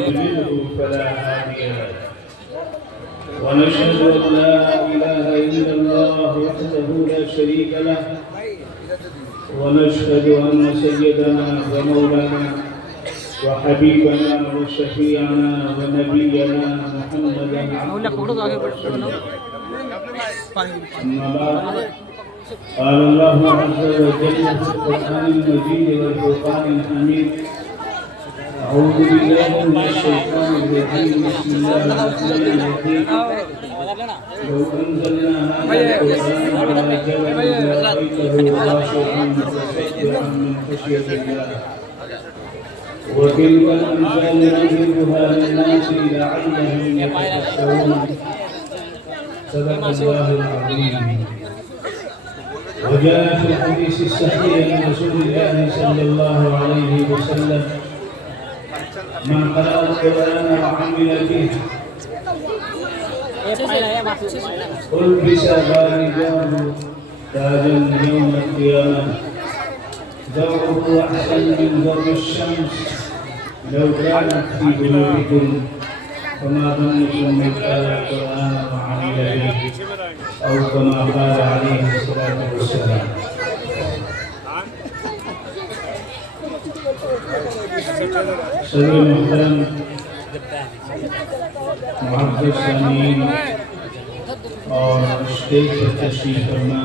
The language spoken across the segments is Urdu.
يضلله فلا هادي له ونشهد أن لا إله إلا الله وحده لا شريك له ونشهد أن سيدنا ومولانا وحبيبنا وشفيعنا ونبينا محمدا عبده ورسوله. أما بعد، قال الله عز وجل في القرآن المجيد والفرقان الحميد: أعوذ بالله من الشيطان الرجيم، بسم الله الرحمن الرحيم. لو أنزلنا هذا القرآن على جبل لرأيته خاشعا متصدعا من خشية الله. وتلك الأمثال نضربها للناس لعلهم يتفكرون. صدق الله العظيم. وجاء في الحديث الصحيح عن رسول الله صلى الله عليه وسلم: من قرأ القرآن وعمل به ألبس بارداه تاجا يوم القيامة، ضوءه أحسن من ضوء الشمس لو كانت في بيوتكم. فما ظنكم من قرأ القرآن وعمل به، أو كما قال عليه الصلاة والسلام. صدر محترم معزز سامعین اور اسٹیج پر تشریف فرما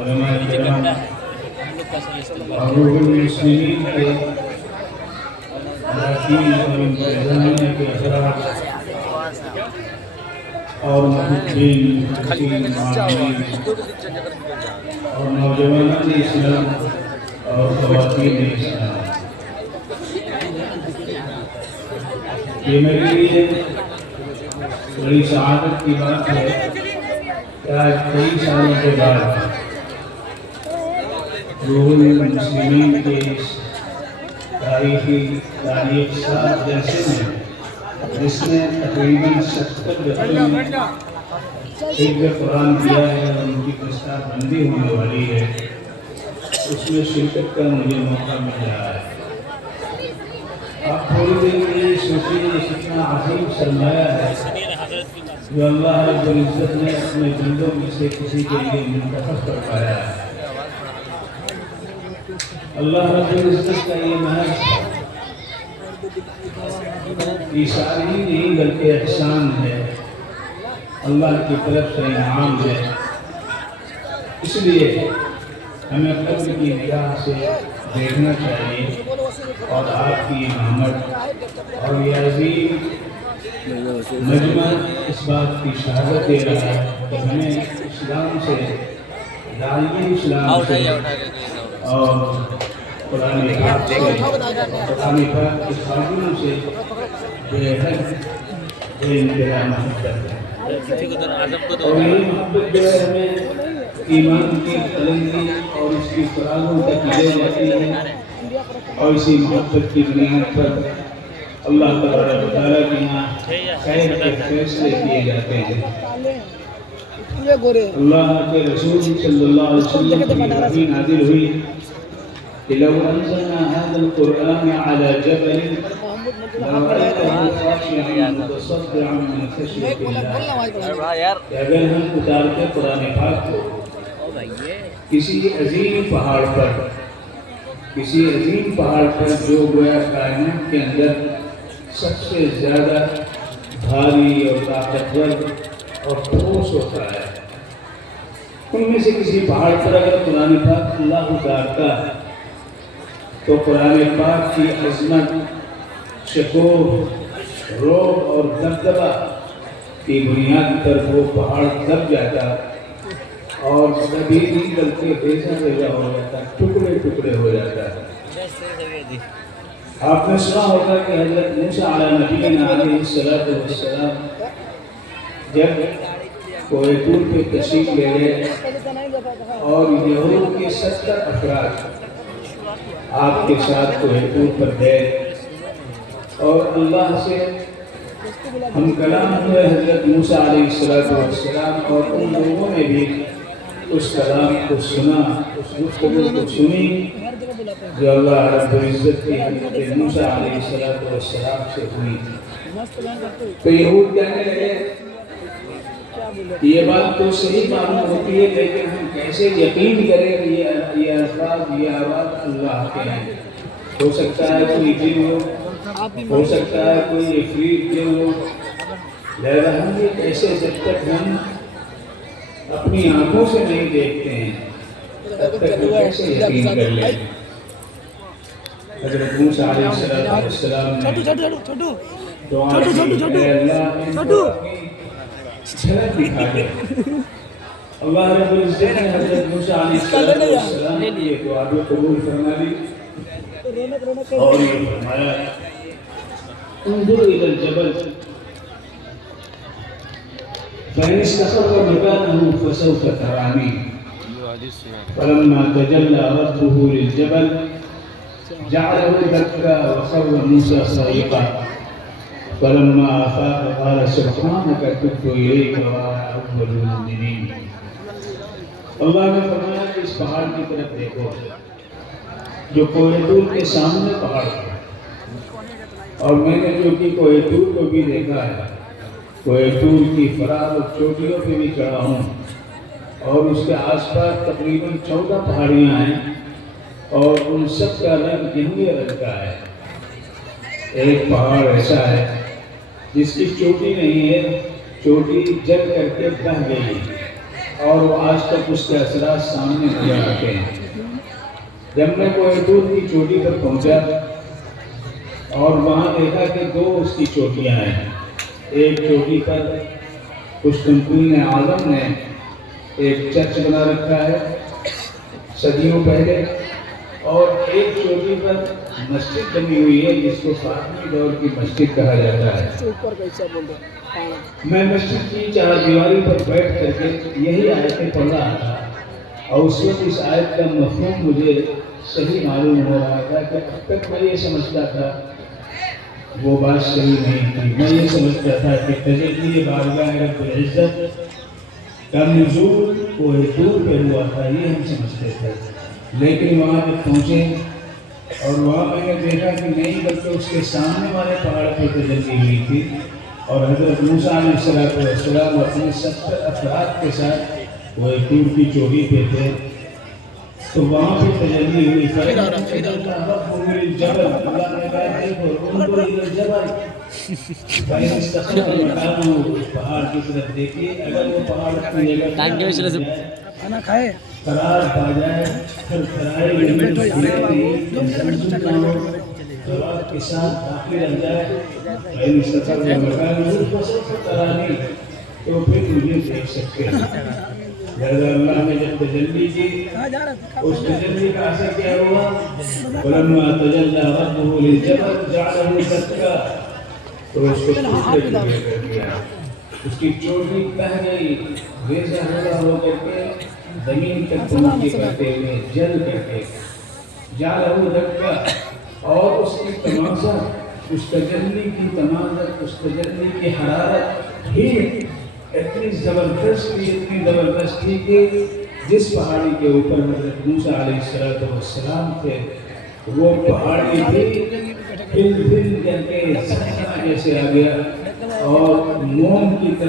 علماء کرام اور روح المسلمین کے اراکین اور انتظامیہ کے افراد اور محبین اور نوجوانان اسلام اور خواتین اسلام، یہ میرے لیے بڑی سعادت کی بات ہے کہ آج کئی سالوں کے بعد روح المسلمین کے اس تاریخی تاریخ سال جلسے میں، جس نے تقریباً 70 بچوں نے حفظ قرآن کیا ہے اور ان کی دستار بندی ہونے والی ہے، اس میں شرکت کا مجھے موقع مل رہا ہے۔ آپ تھوڑی دیر کے لیے سوچیے یہ کتنا عظیم سرمایہ ہے جو اللہ رب العزت نے اپنے بندوں میں سے کسی کے لیے منتخب کر پایا ہے۔ اللہ رب العزت کا یہ محض ایثار ہی نہیں بلکہ احسان ہے، اللہ کی طرف سے انعام ہے۔ اس لیے ہمیں قلب کی نگاہ سے دیکھنا چاہیے اور آپ کی امامت اور یہ عظیم مجمع اس بات کی شہادت دے رہا ہے کہ ہمیں اسلام سے، داعی اسلام سے اور قرآن پاک کے خادموں سے بے حد بے انتہا محبت ہے۔ اور یہ محبت جو ہے ہمیں ایمان کی بلندی اور اس کی فراغوں تک لے جاتی ہے، اور اسی محبت کی بنیاد پر اللہ تبارک و تعالیٰ کے یہاں خیر کے فیصلے کیے جاتے ہیں۔ اللہ کے رسول صلی اللہ علیہ وسلم کی وحی نازل ہوئی کہ لو انزلنا هذا القرآن على جبل لرأيته خاشعا متصدعا من خشية الله، کہ اگر ہم اتارتے قرآن پاک کو کسی عظیم پہاڑ پر جو گویا کائنات کے اندر سب سے زیادہ بھاری اور طاقتور اور ٹھوس ہوتا ہے، ان میں سے کسی پہاڑ پر اگر قرآن پاک اللہ اتارتا ہے تو قرآن پاک کی عظمت، شکوہ، رعب اور دبدبہ کی بنیاد پر وہ پہاڑ دب جاتا اور کبھی بھی بلکہ بھیجا ہو جاتا، ٹکڑے ٹکڑے ہو جاتا ہے۔ آپ نے سنا ہوگا کہ حضرت موسیٰ علیہ نبینا علیہ السلام جب کوہ طور پہ تشریف لے گئے اور یہود کے 70 افراد آپ کے ساتھ کوہ طور پر گئے اور اللہ سے ہم کلام ہوئے، حضرت موسیٰ علیہ السلام اور ان لوگوں نے بھی اس کلام کو سنا، اس گفتگو کو سنی جو اللہ رب العزت کی حضرت موسیٰ علیہ السلام سے ہوئی تھی۔ تو یہود کہنے لگے یہ بات تو صحیح معلوم ہوتی ہے، لیکن ہم کیسے یقین کریں کہ یہ الفاظ، یہ آواز اللہ کے ہیں؟ ہو سکتا ہے کوئی جن ہو سکتا ہے کوئی عفریت جن ہو، لہذا ہم یہ کیسے، جب تک ہم اپنی آنکھوں سے نہیں دیکھتے ہیں تب تک وہ کیسے یقین کر لیں؟ حضرت موسیٰ علیہ السلام نے دعا کی، اے اللہ جھلک دکھا دے۔ اللہ رب العزت نے حضرت موسیٰ علیہ السلام کی یہ دعا کو قبول فرما لی اور یہ فرمایا انظر الى الجبل فإن استقر مكانه فسوف تراني فلما تجلى ربه للجبل جعله دكا وخر موسى صعيقا فلما أفاق قال سبحانك تبت إليك وأنا أول المؤمنين۔ اللہ نے فرمایا کہ اس پہاڑ کی طرف دیکھو جو کوہ طور کے سامنے پہاڑ ہے، اور میں نے جو کہ کوہ طور کو بھی دیکھا ہے، کوہ طور کی فراز اور چوٹیوں پہ بھی چڑھا ہوں اور اس کے آس پاس تقریباً 14 پہاڑیاں ہیں اور ان سب کا رنگ گہرے رنگ کا ہے۔ ایک پہاڑ ایسا ہے جس کی چوٹی نہیں ہے، چوٹی جل کر کے بہہ گئی اور وہ آج تک اس کے اثرات سامنے نظر آتے ہیں۔ جب میں کوہ طور کی چوٹی پر پہنچا اور وہاں دیکھا کہ 2 اس کی چوٹیاں ہیں، ایک چوٹی پر قسطنطین اعظم نے ایک چرچ بنا رکھا ہے صدیوں پہلے، اور ایک چوٹی پر مسجد بنی ہوئی ہے جس کو فاطمی دور کی مسجد کہا جاتا ہے۔ میں مسجد کی 4 دیواری پر بیٹھ کر کے یہی آیتیں پڑھ رہا تھا اور اس وقت اس آیت کا مفہوم مجھے صحیح معلوم ہو رہا تھا کہ اب تک میں یہ سمجھتا تھا وہ بات صحیح نہیں تھی۔ میں یہ سمجھتا تھا کہ تجلی بارگاہ رب العزت کا نزول کوہ طور پہ ہوا تھا، یہ ہم سمجھتے تھے، لیکن وہاں جب پہنچے اور وہاں میں نے دیکھا کہ نہیں بلکہ اس کے سامنے والے پہاڑ پہ تجلی ہوئی تھی اور حضرت موسیٰ علیہ السلام اپنے 70 افراد کے ساتھ وہ ایک طور کی چوٹی پہ تھے تو وہاں پہ تجلی ہوئی اللہ نے کہا دیکھو ان کو ادھر جبل پہاڑ کی طرف دیکھیے اگر وہ پہاڑ کی جگہ قرار پا جائے پھر کے ساتھ داخل رہ جائے تو پھر مجھے دیکھ سکتے ہیں اللہ نے جب تجلی کی اس تجلی کا اثر کیا ہوا فلما تجلی ربه للجبل جعله دكا تو اس کو ٹکڑے کر دیا اس کی چوٹی بہ گئی ریزہ ہو کر کے زمین تک پہنچ کرتے ہوئے جل کر کے جعله دكا اور اس کی تمازت اس تجلی کی تمازت اس تجلی کی حرارت ہی اتنی زبردست تھی کہ جس پہاڑی کے اوپر حضرت موسیٰ علیہ السلام تھے وہ پہاڑی بھی ہل کر کے جیسے آ گیا اور موم کی طرح